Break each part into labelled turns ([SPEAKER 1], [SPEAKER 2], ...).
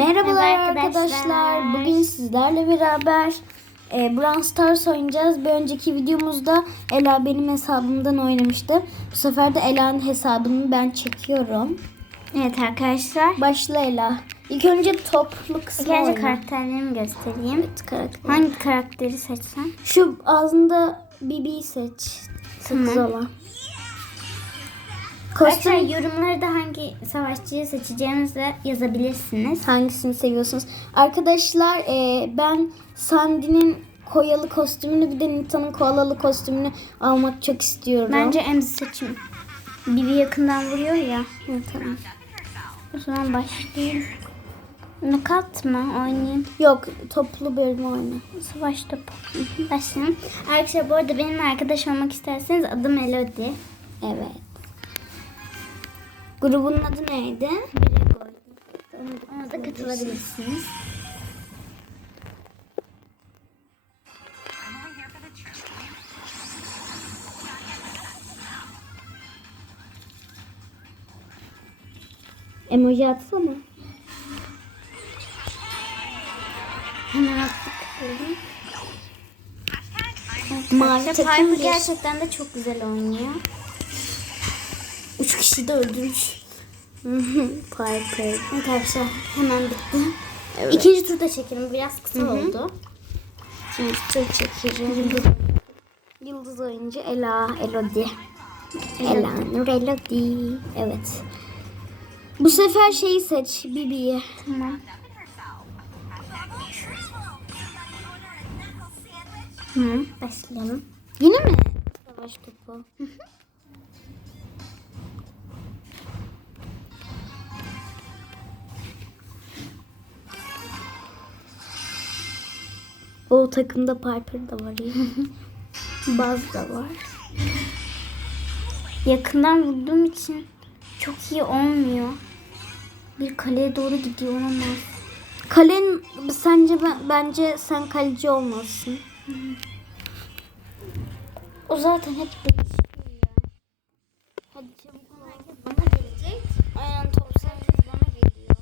[SPEAKER 1] Merhabalar
[SPEAKER 2] Merhaba
[SPEAKER 1] arkadaşlar.
[SPEAKER 2] arkadaşlar.
[SPEAKER 1] Bugün sizlerle beraber e, Brawl Stars oynayacağız. Bir önceki videomuzda Ela benim hesabımdan oynamıştı. Bu sefer de Ela'nın hesabını ben çekiyorum.
[SPEAKER 2] Evet arkadaşlar.
[SPEAKER 1] Başla Ela. İlk önce toplu
[SPEAKER 2] İlk
[SPEAKER 1] kısmı
[SPEAKER 2] önce
[SPEAKER 1] oyna.
[SPEAKER 2] karakterlerimi göstereyim.
[SPEAKER 1] Evet, karakter.
[SPEAKER 2] Hangi karakteri seçsem?
[SPEAKER 1] Şu ağzında BB seç. Sakız
[SPEAKER 2] Tamam.
[SPEAKER 1] olan.
[SPEAKER 2] Arkadaşlar
[SPEAKER 1] Kostüm
[SPEAKER 2] yorumları da hangi savaşçıyı seçeceğinizi yazabilirsiniz.
[SPEAKER 1] hangisini seviyorsunuz? Arkadaşlar e, ben Sandy'nin koyalı kostümünü bir de Nita'nın koalalı kostümünü almak çok istiyorum.
[SPEAKER 2] Bence Emzi seçim. Bibi yakından vuruyor ya.
[SPEAKER 1] Hı, tamam.
[SPEAKER 2] O zaman başlayayım. Nakat mı oynayayım?
[SPEAKER 1] Yok toplu bölüm oyna.
[SPEAKER 2] Savaş topu. Başlayalım. Arkadaşlar bu arada benim arkadaş olmak isterseniz adım Elodie.
[SPEAKER 1] Evet. Grubun adı neydi?
[SPEAKER 2] Ona da katılabilirsiniz.
[SPEAKER 1] Emoji atsana.
[SPEAKER 2] Hemen attık.
[SPEAKER 1] Mavi takım
[SPEAKER 2] gerçekten de çok güzel oynuyor.
[SPEAKER 1] Kişi de öldürmüş. Piper.
[SPEAKER 2] Evet arkadaşlar hemen bitti.
[SPEAKER 1] Evet.
[SPEAKER 2] İkinci turda çekelim. Biraz kısa
[SPEAKER 1] Hı hı.
[SPEAKER 2] oldu.
[SPEAKER 1] Şimdi tur çekerim. Yıldız oyuncu Ela Elodie. Ela Nur Elodie. Evet. Bu sefer şeyi seç. Bibi'yi.
[SPEAKER 2] Tamam. Hı, başlayalım.
[SPEAKER 1] Yine mi? Savaş topu. O takımda Piper da var ya. Baz da var.
[SPEAKER 2] Yakından vurduğum için çok iyi olmuyor. Bir kaleye doğru gidiyor olamaz.
[SPEAKER 1] Kalen sence ben, bence sen kaleci olmalısın.
[SPEAKER 2] O zaten hep değişiyor ya.
[SPEAKER 1] Hadi çabuk
[SPEAKER 2] Herkes bana gelecek. Aynen top bana geliyor.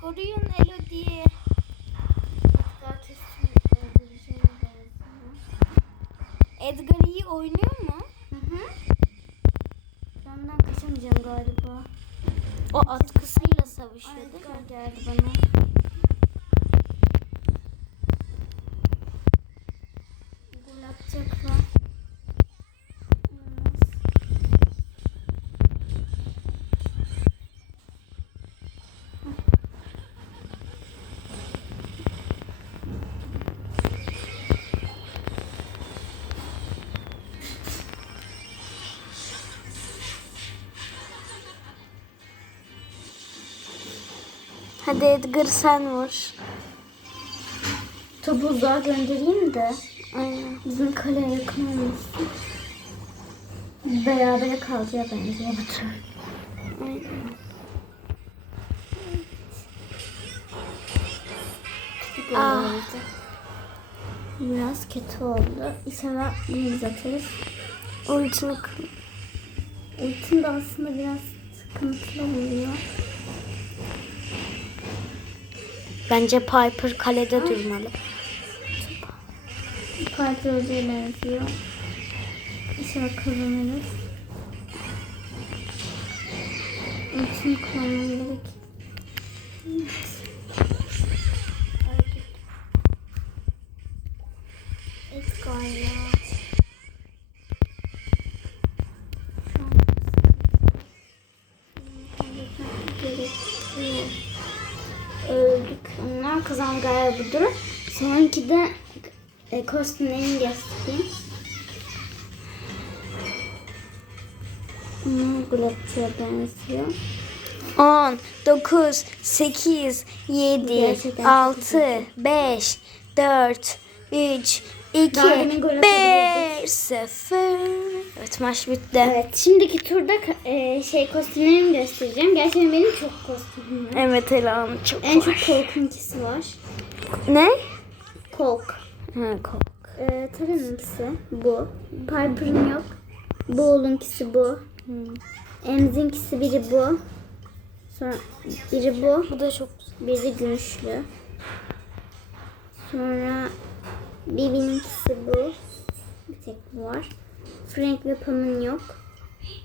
[SPEAKER 1] Koruyun Elodie'yi. Oynuyor mu?
[SPEAKER 2] Hı hı. Ondan kaçamayacağım galiba.
[SPEAKER 1] O atkısıyla savaşıyor değil mi?
[SPEAKER 2] Geldi bana.
[SPEAKER 1] Hadi Edgar sen vur.
[SPEAKER 2] Topu uzağa göndereyim de
[SPEAKER 1] Aynen.
[SPEAKER 2] bizim kaleye yakın olmasın. Beraber kalacak bence bu tur.
[SPEAKER 1] Ah.
[SPEAKER 2] Biraz kötü oldu. İnşallah biz atarız.
[SPEAKER 1] Ultini kır.
[SPEAKER 2] Ultim de aslında biraz sıkıntılı oluyor.
[SPEAKER 1] Bence Piper kalede durmalı.
[SPEAKER 2] Parti Hoca'ya benziyor. İnşallah kazanırız. Ultimi kullanmam gerek. Ya. Şu Onlar kazandı galiba bu durum. Sonraki de e, kostümlerimi göstereyim. Bunlar Glapçı'ya benziyor.
[SPEAKER 1] 10, 9, 8, 7,
[SPEAKER 2] Gerçekten çok
[SPEAKER 1] 6, 5, 4, 3, 2,
[SPEAKER 2] Daha demin gol
[SPEAKER 1] 1, 0. Evet maç bitti.
[SPEAKER 2] Evet, şimdiki turda e, şey kostümlerimi göstereceğim. Gerçekten benim çok kostümüm var.
[SPEAKER 1] Evet Ela'nın çok
[SPEAKER 2] En
[SPEAKER 1] var.
[SPEAKER 2] çok korkunkisi var.
[SPEAKER 1] Ne?
[SPEAKER 2] Kolk.
[SPEAKER 1] Ha, kork.
[SPEAKER 2] E, Tarın'ınkisi bu. Piper'ın yok. Bull'unkisi bu. Emzinkisi biri bu. Sonra biri bu.
[SPEAKER 1] Bu da çok
[SPEAKER 2] Biri gümüşlü. Sonra Bibi'ninkisi bu. Bir tek bu var. Frank ve Pam'ın yok.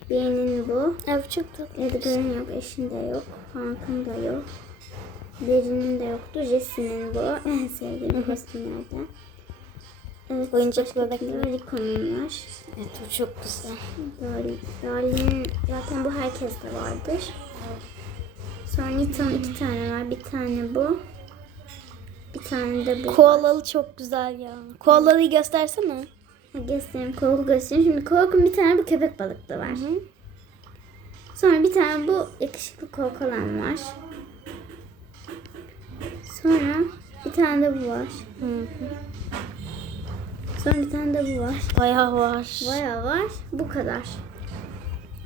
[SPEAKER 2] Benim bu.
[SPEAKER 1] Evet çok tatlı.
[SPEAKER 2] Edgar'ın yok. Eşin de yok. Hank'ın da yok. Derin'in de yoktu. Jesse'nin bu. En sevdiğim kostümlerden. Evet,
[SPEAKER 1] Oyuncak bebekler.
[SPEAKER 2] bir Rico'nun var.
[SPEAKER 1] Evet bu çok güzel.
[SPEAKER 2] Dali, Dali'nin zaten bu herkeste vardır. Sonra Nita'nın iki tane var. Bir tane bu. Bir tane de bu.
[SPEAKER 1] Koalalı çok güzel ya. Koalalıyı göstersene.
[SPEAKER 2] Göstereyim, korku göstereyim. Şimdi korkun bir tane bu köpek balıklı var. Sonra bir tane bu yakışıklı korkulan var. Sonra bir tane de bu var. Sonra bir tane de bu var.
[SPEAKER 1] Bayağı var.
[SPEAKER 2] Bayağı var. Bu kadar.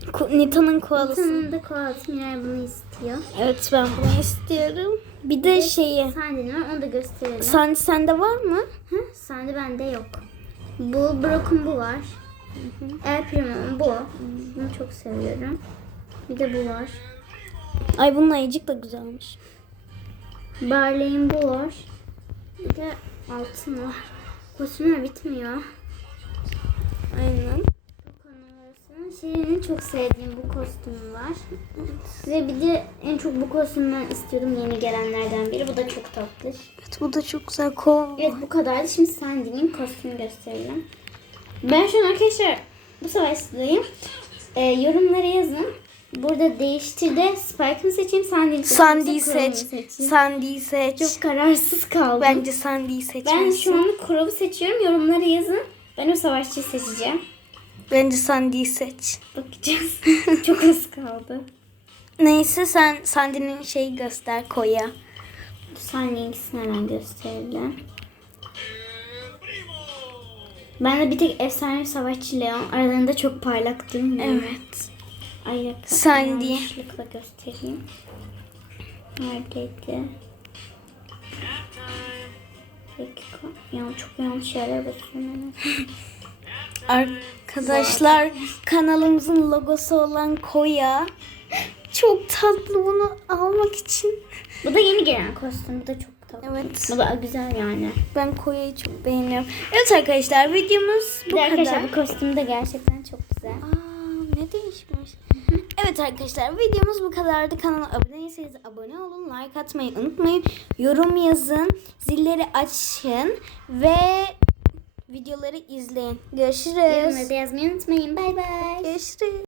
[SPEAKER 1] Ko- Nita'nın koalası.
[SPEAKER 2] Sonunda koalatım yer bunu istiyor.
[SPEAKER 1] Evet ben bunu istiyorum. Bir de şeyi.
[SPEAKER 2] Sandalye var onu da gösterelim.
[SPEAKER 1] Sen sende var mı?
[SPEAKER 2] Hı, sende bende yok. Bu Brock'un bu var. El Primo'nun bu. Bunu çok seviyorum. Bir de bu var.
[SPEAKER 1] Ay bunun ayıcık da güzelmiş.
[SPEAKER 2] Barley'in bu var. Bir de altın var. Kostümler bitmiyor.
[SPEAKER 1] Aynen.
[SPEAKER 2] Şirin'in çok sevdiğim bu kostümü var. Ve bir de en çok bu kostümden istiyordum yeni gelenlerden biri. Bu da çok tatlı.
[SPEAKER 1] Evet bu da çok güzel. Ko
[SPEAKER 2] Evet bu kadardı. Şimdi Sandy'nin kostümünü gösterelim. Ben şu an arkadaşlar bu savaştayım. Ee, yorumlara yazın. Burada değiştir de seçeyim. Sandy'yi seçeyim.
[SPEAKER 1] Sandy'yi
[SPEAKER 2] Chrome'u
[SPEAKER 1] seç. Sandy'yi seç.
[SPEAKER 2] Çok kararsız kaldım.
[SPEAKER 1] Bence Sandy'yi seç.
[SPEAKER 2] ben şu an Crow'u seçiyorum. Yorumlara yazın. Ben o savaşçıyı seçeceğim.
[SPEAKER 1] Bence Sandy'yi seç.
[SPEAKER 2] Bakacağız. Çok az kaldı.
[SPEAKER 1] Neyse sen Sandy'nin şeyi göster Koya.
[SPEAKER 2] Sandy'ninkisini hemen gösterelim. Ben de bir tek efsane savaşçı Leon. Aralarında çok parlak değil mi?
[SPEAKER 1] Evet.
[SPEAKER 2] Ay yakın.
[SPEAKER 1] Sandy.
[SPEAKER 2] Yanlışlıkla göstereyim. Neredeydi? Peki. Ya çok yanlış yerlere basıyorum.
[SPEAKER 1] Arkadaşlar kanalımızın logosu olan Koya. Çok tatlı bunu almak için.
[SPEAKER 2] Bu da yeni gelen kostüm. Bu da çok tatlı.
[SPEAKER 1] Evet.
[SPEAKER 2] Bu da güzel yani.
[SPEAKER 1] Ben Koya'yı çok beğeniyorum. Evet arkadaşlar videomuz bu kadar.
[SPEAKER 2] arkadaşlar bu kostüm de gerçekten çok güzel.
[SPEAKER 1] Aa, ne değişmiş. Evet arkadaşlar videomuz bu kadardı. Kanala abone değilseniz abone olun. Like atmayı unutmayın. Yorum yazın. Zilleri açın. Ve videoları izleyin. Görüşürüz.
[SPEAKER 2] Yorumları da yazmayı unutmayın. Bay bay.
[SPEAKER 1] Görüşürüz.